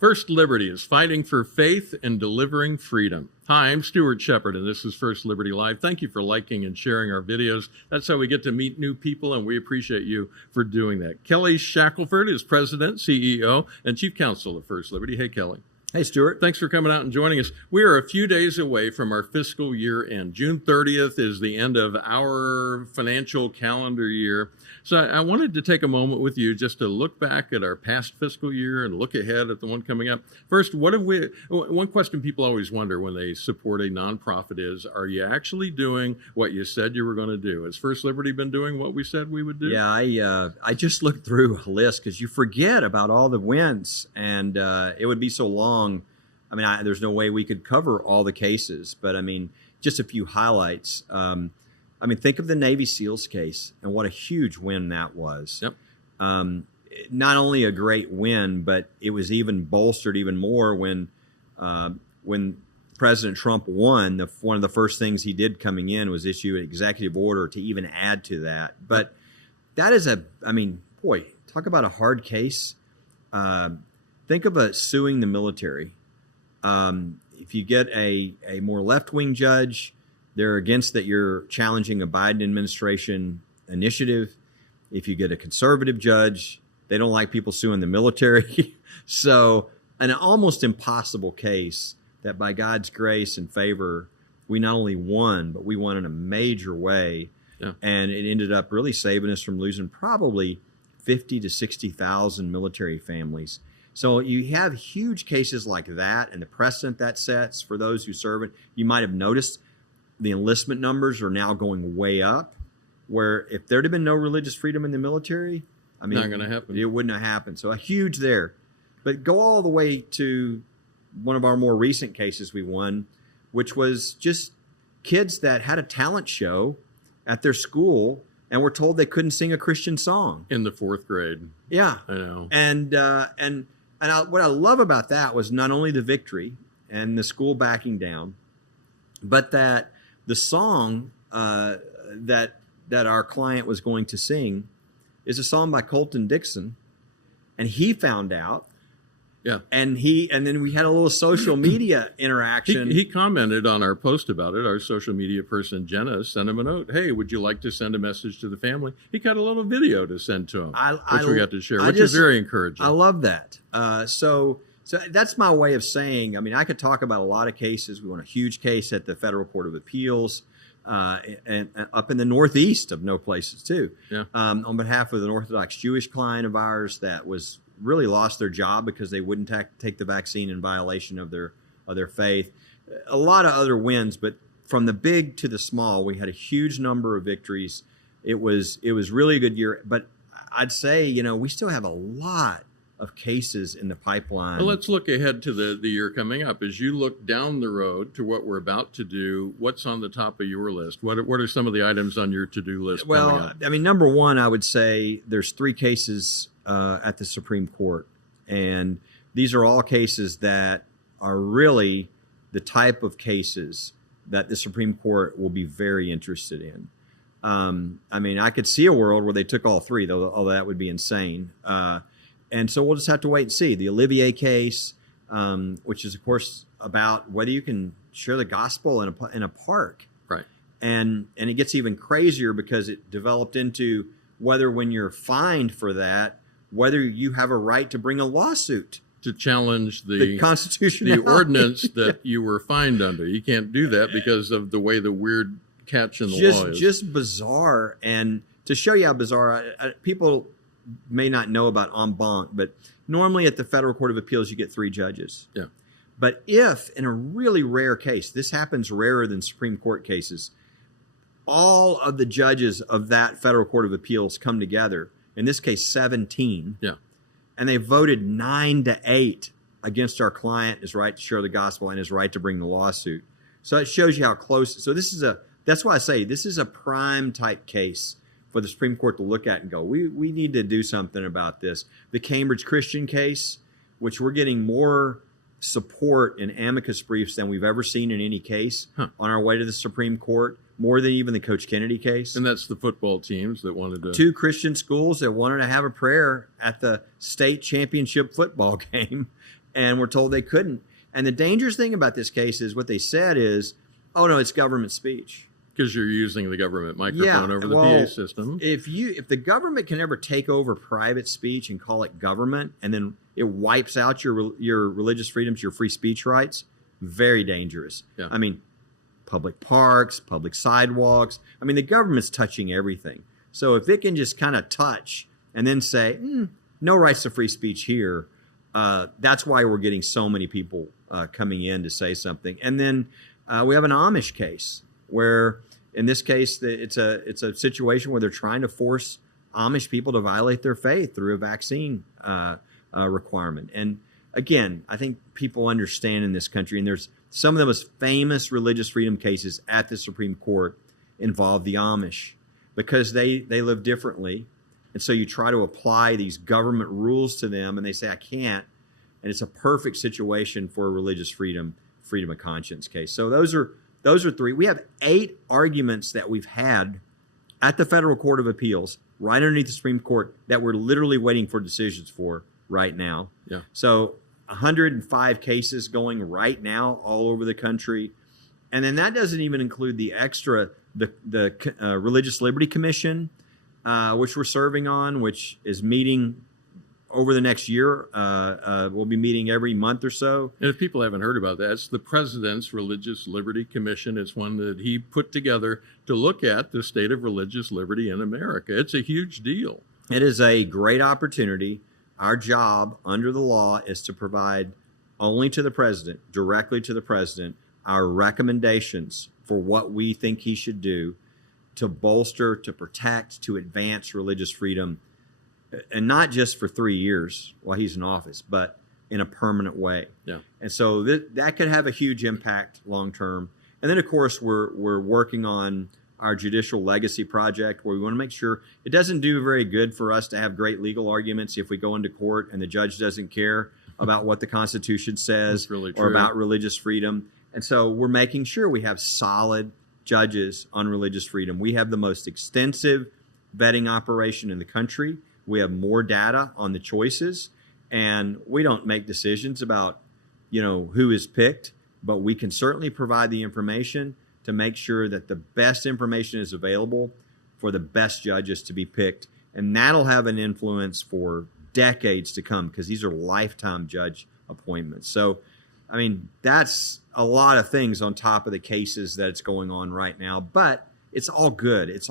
First Liberty is fighting for faith and delivering freedom. Hi, I'm Stuart, Shepard, and this is First Liberty Live. Thank you for liking and sharing our videos. That's how we get to meet new people, and we appreciate you for doing that. Kelly Shackelford is President, CEO, and Chief Counsel of First Liberty. Hey, Kelly. Hey, Stuart. Thanks for coming out and joining us. We are a few days away from our fiscal year end. June 30th is the end of our financial calendar year. So I wanted to take a moment with you just to look back at our past fiscal year and look ahead at the one coming up. First, one question people always wonder when they support a nonprofit is, are you actually doing what you said you were going to do? Has First Liberty been doing what we said we would do? Yeah, I just looked through a list because you forget about all the wins, and it would be so long. I mean, there's no way we could cover all the cases, but I mean, just a few highlights. I mean, think of the Navy SEALs case and what a huge win that was. Yep. Not only a great win, but it was even bolstered even more when President Trump won. One of the first things he did coming in was issue an executive order to even add to that. But that is boy, talk about a hard case. Think of suing the military. If you get a more left-wing judge, they're against that you're challenging a Biden administration initiative. If you get a conservative judge, they don't like people suing the military. So an almost impossible case that by God's grace and favor, we not only won, but we won in a major way. Yeah. And it ended up really saving us from losing probably 50 to 60,000 military families. So you have huge cases like that and the precedent that sets for those who serve it. You might have noticed the enlistment numbers are now going way up, where if there'd have been no religious freedom in the military, I mean, not going to happen. It wouldn't have happened. So a huge there. But go all the way to one of our more recent cases we won, which was just kids that had a talent show at their school and were told they couldn't sing a Christian song. In the fourth grade. Yeah. I know. And what I love about that was not only the victory and the school backing down, but that the song that our client was going to sing is a song by Colton Dixon, and he found out. Yeah. And then we had a little social media interaction. He commented on our post about it. Our social media person, Jenna, sent him a note. Hey, would you like to send a message to the family? He got a little video to send to him, which we got to share, which is very encouraging. I love that. So that's my way of saying, I mean, I could talk about a lot of cases. We won a huge case at the Federal Court of Appeals and up in the Northeast of no places too. Yeah. On behalf of an Orthodox Jewish client of ours that was really lost their job because they wouldn't take the vaccine in violation of their faith. A lot of other wins, but from the big to the small, we had a huge number of victories. It was really a good year, but I'd say, we still have a lot of cases in the pipeline. Well, let's look ahead to the year coming up. As you look down the road to what we're about to do, what's on the top of your list? What are some of the items on your to-do list coming up? I mean, number one, I would say there's 3 cases at the Supreme Court. And these are all cases that are really the type of cases that the Supreme Court will be very interested in. I mean, I could see a world where they took all 3, although that would be insane. And so we'll just have to wait and see. The Olivier case, which is, of course, about whether you can share the gospel in a park. Right. And it gets even crazier because it developed into whether when you're fined for that, whether you have a right to bring a lawsuit to challenge the constitutionality, the ordinance that you were fined under. You can't do that because of the way the weird catch in the law is. Just bizarre. And to show you how bizarre, people may not know about en banc, but normally at the Federal Court of Appeals, you get 3 judges. Yeah. But if, in a really rare case, this happens rarer than Supreme Court cases, all of the judges of that Federal Court of Appeals come together, in this case 17, yeah, and they voted 9-8 against our client, his right to share the gospel and his right to bring the lawsuit. So it shows you how close. So that's why I say this is a prime type case for the Supreme Court to look at and go, we need to do something about this. The Cambridge Christian case, which we're getting more support in amicus briefs than we've ever seen in any case on our way to the Supreme Court, more than even the Coach Kennedy case. And that's the football teams that wanted to... 2 Christian schools that wanted to have a prayer at the state championship football game. and we're told they couldn't. And the dangerous thing about this case is what they said is, oh no, it's government speech. Because you're using the government microphone over the PA system. If the government can ever take over private speech and call it government, and then it wipes out your religious freedoms, your free speech rights, very dangerous. Yeah. I mean, public parks, public sidewalks. I mean, the government's touching everything. So if it can just kind of touch and then say, no rights to free speech here, that's why we're getting so many people coming in to say something. And then we have an Amish case where, in this case, it's a situation where they're trying to force Amish people to violate their faith through a vaccine requirement. And again, I think people understand in this country, and there's some of the most famous religious freedom cases at the Supreme Court involve the Amish because they live differently. And so you try to apply these government rules to them, and they say, I can't. And it's a perfect situation for a religious freedom of conscience case. So those are three. We have 8 arguments that we've had at the Federal Court of Appeals, right underneath the Supreme Court, that we're literally waiting for decisions for right now. Yeah. So 105 cases going right now all over the country. And then that doesn't even include the extra, the Religious Liberty Commission, which we're serving on, which is meeting over the next year. We'll be meeting every month or so. And if people haven't heard about that, it's the President's Religious Liberty Commission. It's one that he put together to look at the state of religious liberty in America. It's a huge deal. It is a great opportunity. Our job under the law is to provide only to the president, directly to the president, our recommendations for what we think he should do to bolster, to protect, to advance religious freedom, and not just for 3 years while he's in office, but in a permanent way. Yeah. And so that could have a huge impact long term. And then, of course, we're working on our judicial legacy project, where we want to make sure it doesn't do very good for us to have great legal arguments if we go into court and the judge doesn't care about what the Constitution says really or about religious freedom. And so we're making sure we have solid judges on religious freedom. We have the most extensive vetting operation in the country. We have more data on the choices, and we don't make decisions about, who is picked, but we can certainly provide the information to make sure that the best information is available for the best judges to be picked. And that'll have an influence for decades to come, because these are lifetime judge appointments. So, I mean, that's a lot of things on top of the cases that's going on right now, but it's all good. It's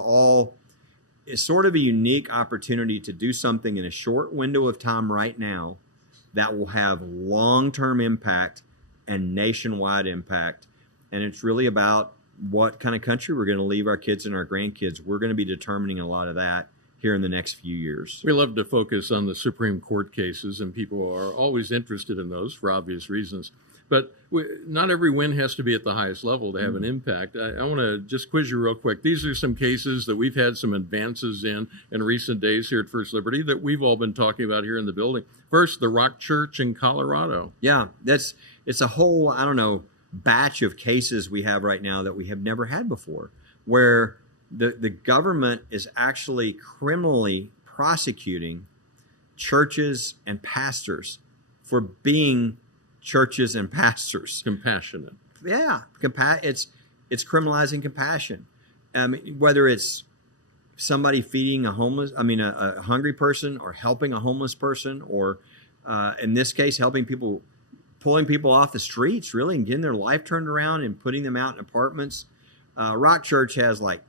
sort of a unique opportunity to do something in a short window of time right now that will have long-term impact and nationwide impact. And it's really about what kind of country we're going to leave our kids and our grandkids. We're going to be determining a lot of that here in the next few years. We love to focus on the Supreme Court cases, and people are always interested in those for obvious reasons. But not every win has to be at the highest level to have an impact. I want to just quiz you real quick. These are some cases that we've had some advances in recent days here at First Liberty that we've all been talking about here in the building. First, the Rock Church in Colorado. Yeah, it's a whole, batch of cases we have right now that we have never had before, where the government is actually criminally prosecuting churches and pastors for being churches and pastors. Compassionate. Yeah, it's criminalizing compassion. Whether it's somebody feeding a hungry person, or helping a homeless person, or in this case, pulling people off the streets, really, and getting their life turned around and putting them out in apartments. Rock Church has like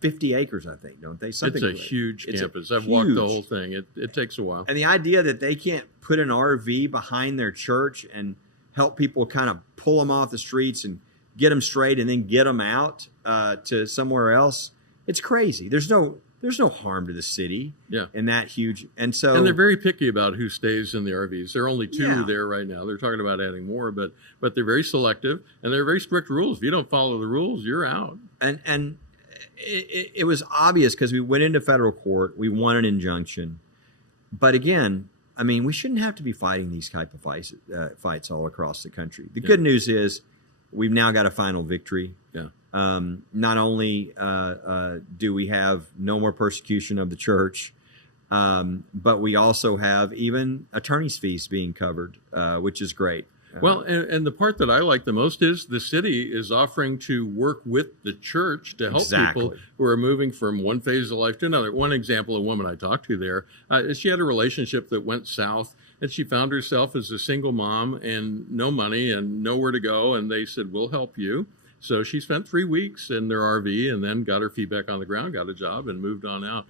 50 acres, I think, don't they? It's a huge campus. I've walked the whole thing. It takes a while. And the idea that they can't put an RV behind their church and help people kind of pull them off the streets and get them straight and then get them out to somewhere else, it's crazy. There's no harm to the city. Yeah. In that huge, and they're very picky about who stays in the RVs. There are only 2 there right now. They're talking about adding more, but they're very selective, and they're very strict rules. If you don't follow the rules, you're out. And it was obvious, because we went into federal court, we won an injunction, but again, we shouldn't have to be fighting these type of fights all across the country. The good news is we've now got a final victory. Yeah. Not only do we have no more persecution of the church, But we also have even attorney's fees being covered, which is great. Well, and the part that I like the most is the city is offering to work with the church to help people who are moving from one phase of life to another. One example, a woman I talked to there, she had a relationship that went south, and she found herself as a single mom and no money and nowhere to go, and they said, we'll help you. So she spent 3 weeks in their RV and then got her feet back on the ground, got a job, and moved on out.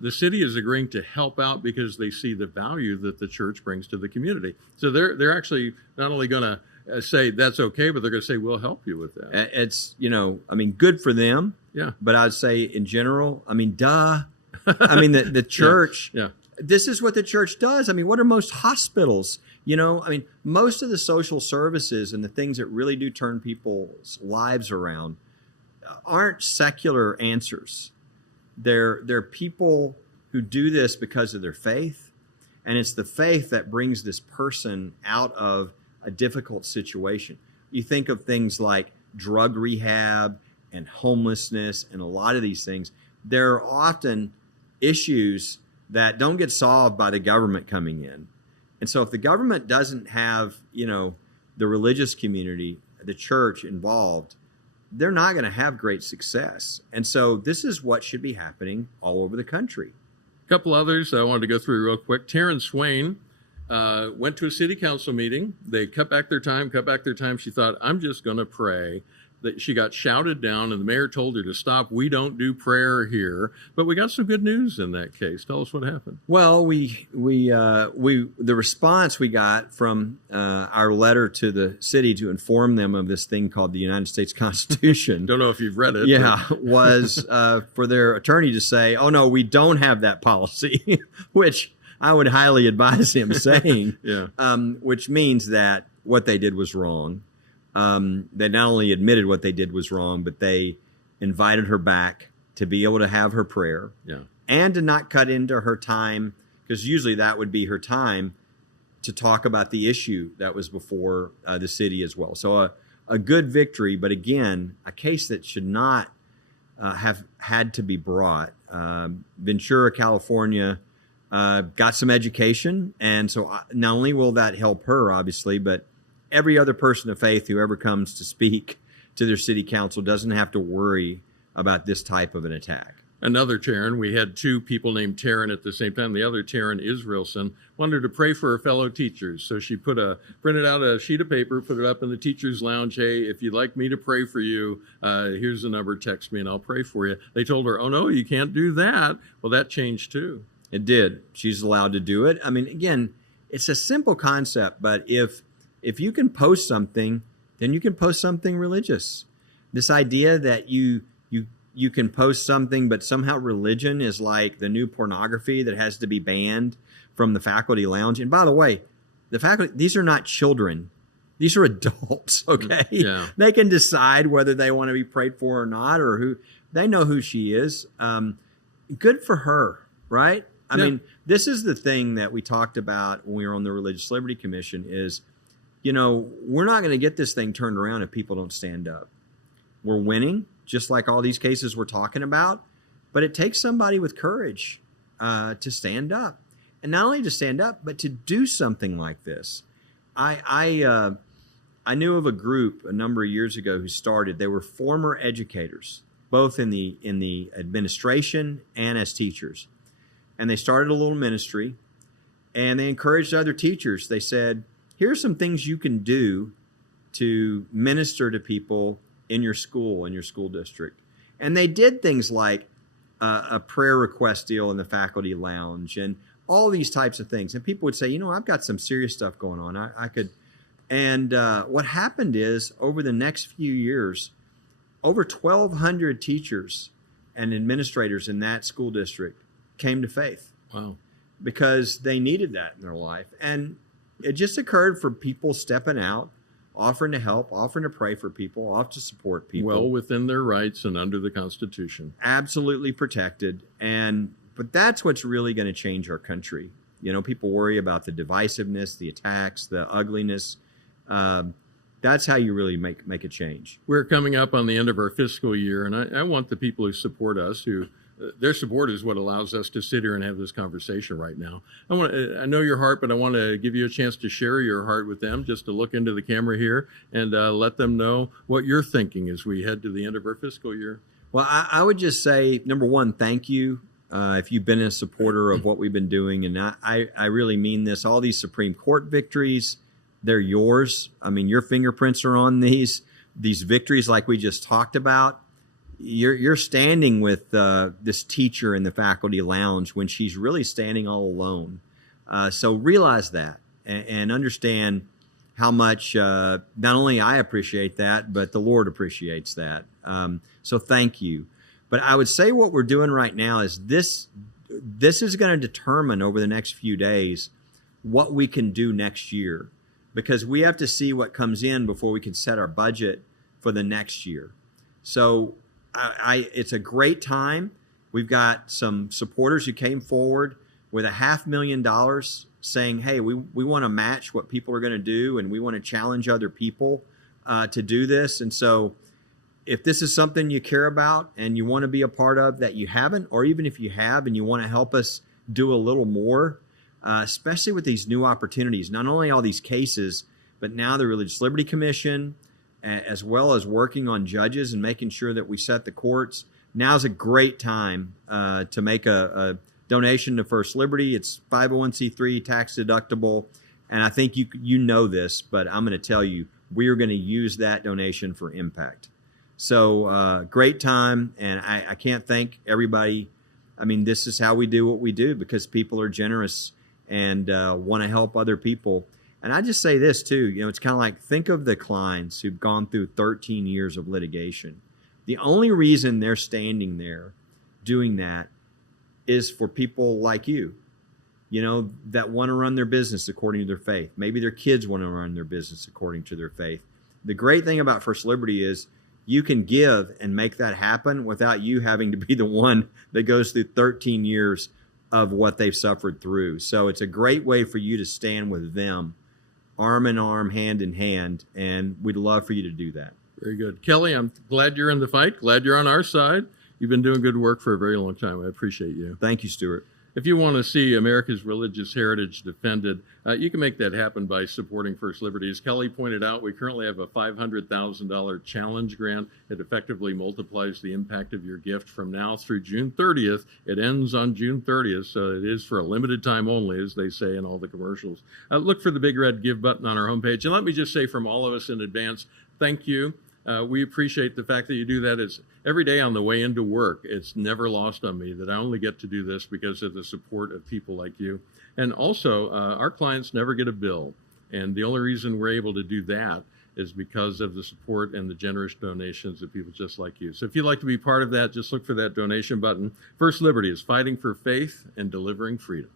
The city is agreeing to help out because they see the value that the church brings to the community. So they're actually not only going to say that's okay, but they're going to say we'll help you with that. It's, good for them. Yeah. But I'd say in general, duh. The church. Yeah. This is what the church does. What are most hospitals? Most of the social services and the things that really do turn people's lives around aren't secular answers. They're people who do this because of their faith, and it's the faith that brings this person out of a difficult situation. You think of things like drug rehab and homelessness and a lot of these things. There are often issues that don't get solved by the government coming in. And so if the government doesn't have, the religious community, the church involved, they're not going to have great success. And so this is what should be happening all over the country. A couple others I wanted to go through real quick. Taryn Swain went to a city council meeting. They cut back their time. She thought, I'm just going to pray. That she got shouted down, and the mayor told her to stop. We don't do prayer here. But we got some good news in that case. Tell us what happened. Well, the response we got from our letter to the city to inform them of this thing called the United States Constitution. Don't know if you've read it. Yeah, was for their attorney to say, "Oh no, we don't have that policy," which I would highly advise him saying. Yeah. Which means that what they did was wrong. They not only admitted what they did was wrong, but they invited her back to be able to have her prayer, and to not cut into her time, because usually that would be her time to talk about the issue that was before the city as well. So a good victory, but again, a case that should not have had to be brought. Ventura, California, got some education, and so not only will that help her, obviously, but every other person of faith who ever comes to speak to their city council doesn't have to worry about this type of an attack. Another Taryn, we had two people named Taryn at the same time. The other Taryn Israelson wanted to pray for her fellow teachers. So she printed out a sheet of paper, put it up in the teacher's lounge. Hey, if you'd like me to pray for you, here's the number, text me and I'll pray for you. They told her, oh no, you can't do that. Well, that changed too. It did. She's allowed to do it. Again, it's a simple concept, but if you can post something, then you can post something religious. This idea that you can post something, but somehow religion is like the new pornography that has to be banned from the faculty lounge. And by the way, the faculty, these are not children. These are adults, okay? Yeah. They can decide whether they want to be prayed for or not, or they know who she is. Good for her, right? This is the thing that we talked about when we were on the Religious Liberty Commission is, we're not going to get this thing turned around if people don't stand up. We're winning, just like all these cases we're talking about, but it takes somebody with courage to stand up. And not only to stand up, but to do something like this. I knew of a group a number of years ago who started. They were former educators, both in the administration and as teachers. And they started a little ministry, and they encouraged other teachers. They said, here's some things you can do to minister to people in your school district. And they did things like a prayer request deal in the faculty lounge and all these types of things. And people would say, I've got some serious stuff going on. I could. And what happened is over the next few years, over 1,200 teachers and administrators in that school district came to faith. Wow. Because they needed that in their life. And it just occurred for people stepping out, offering to help, offering to pray for people, offering to support people. Well within their rights and under the Constitution. Absolutely protected. But that's what's really going to change our country. People worry about the divisiveness, the attacks, the ugliness. That's how you really make a change. We're coming up on the end of our fiscal year, and I want the people who support us, who their support is what allows us to sit here and have this conversation right now. I know your heart, but I want to give you a chance to share your heart with them, just to look into the camera here and let them know what you're thinking as we head to the end of our fiscal year. Well, I would just say, number one, thank you. If you've been a supporter of what we've been doing, and I really mean this, all these Supreme Court victories, they're yours. I mean, your fingerprints are on these victories like we just talked about. You're standing with this teacher in the faculty lounge when she's really standing all alone. So realize that and understand how much not only I appreciate that, but the Lord appreciates that. So thank you. But I would say what we're doing right now is this is going to determine over the next few days what we can do next year, because we have to see what comes in before we can set our budget for the next year. So it's a great time. We've got some supporters who came forward with $500,000 saying, hey, we want to match what people are going to do, and we want to challenge other people to do this. And so if this is something you care about and you want to be a part of that you haven't, or even if you have and you want to help us do a little more, especially with these new opportunities, not only all these cases, but now the Religious Liberty Commission, as well as working on judges and making sure that we set the courts. Now's a great time to make a donation to First Liberty. It's 501c3, tax deductible, and I think you know this, but I'm going to tell you, we are going to use that donation for impact. So great time, and I can't thank everybody. I mean, this is how we do what we do, because people are generous and want to help other people. And I just say this too, it's kind of like, think of the Kleins who've gone through 13 years of litigation. The only reason they're standing there doing that is for people like you, that want to run their business according to their faith. Maybe their kids want to run their business according to their faith. The great thing about First Liberty is you can give and make that happen without you having to be the one that goes through 13 years of what they've suffered through. So it's a great way for you to stand with them, arm in arm, hand in hand, and we'd love for you to do that. Very good. Kelly, I'm glad you're in the fight. Glad you're on our side. You've been doing good work for a very long time. I appreciate you. Thank you, Stuart. If you want to see America's religious heritage defended, you can make that happen by supporting First Liberty. As Kelly pointed out, we currently have a $500,000 challenge grant. It effectively multiplies the impact of your gift from now through June 30th. It ends on June 30th, so it is for a limited time only, as they say in all the commercials. Look for the big red Give button on our homepage. And let me just say from all of us in advance, thank you. We appreciate the fact that you do that. It's every day on the way into work. It's never lost on me that I only get to do this because of the support of people like you. And also, our clients never get a bill. And the only reason we're able to do that is because of the support and the generous donations of people just like you. So if you'd like to be part of that, just look for that donation button. First Liberty is fighting for faith and delivering freedom.